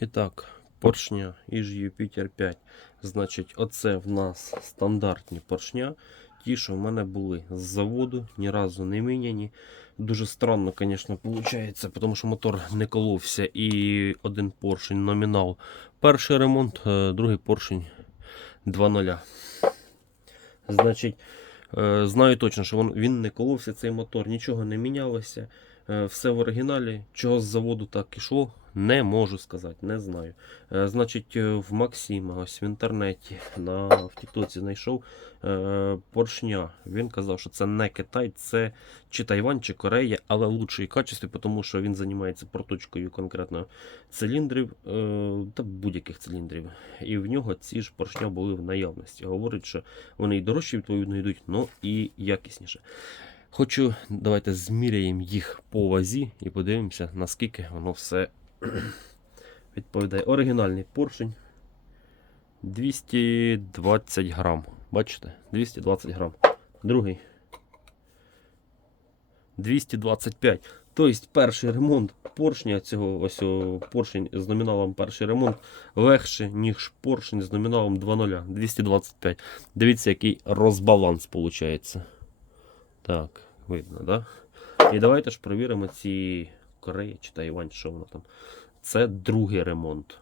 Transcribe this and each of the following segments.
І так, поршня Іж Юпітер 5. Значить, оце в нас стандартні поршня. Ті, що в мене були з заводу, ні разу не міняні. Дуже странно, звісно, виходить, тому що мотор не коловся і один поршень номінал. Перший ремонт, е, другий поршень 2.0. Значить, е, знаю точно, що він, не коловся цей мотор, нічого не мінялося. Е, Все в оригіналі. Чого з заводу так ішло, не можу сказати, не знаю. Е, Значить, е, в Максима, ось в інтернеті, на, в Тіктоці знайшов поршня. Він казав, що це не Китай, це чи Тайвань, чи Корея, але в лучшій качестві, тому що він займається проточкою конкретно циліндрів та будь-яких циліндрів. І в нього ці ж поршня були в наявності. Говорить, що вони і дорожчі, відповідно, йдуть, ну і якісніше. Хочу, давайте зміряємо їх по вазі і подивимося, наскільки воно все відповідає. Оригінальний поршень 220 грам. Бачите? 220 грам. Другий 225. Тобто перший ремонт поршня цього ось поршень з номіналом перший ремонт легше, ніж поршень з номіналом 2.0. 225. Дивіться, який розбаланс виходить. Так, видно, да? І давайте ж перевіримо ці Корея чи Тайвань, що воно там. Це другий ремонт.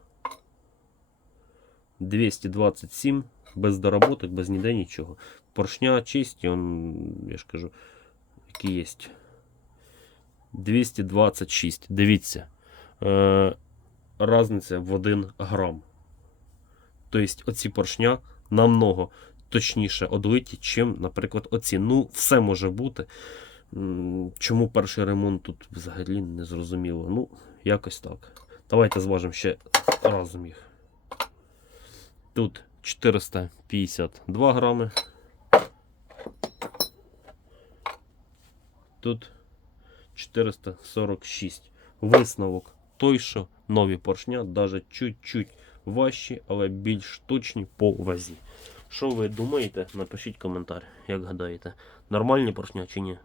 227, без доработок, без ніде нічого. Поршня чисті, он, я ж кажу, які є. 226. Дивіться. Е, разниця в 1 грам. Тобто оці поршня намного точніше одлиті, чим, наприклад, оці. Ну, все може бути. Чому перший ремонт тут взагалі не зрозуміло. Ну, якось так. Давайте зважимо ще разом їх. Тут 452 грами. Тут 446. Висновок той, що нові поршня, навіть чуть-чуть важчі, але більш точні по вазі. Що ви думаєте? Напишіть коментар, як гадаєте. Нормальні поршня чи ні?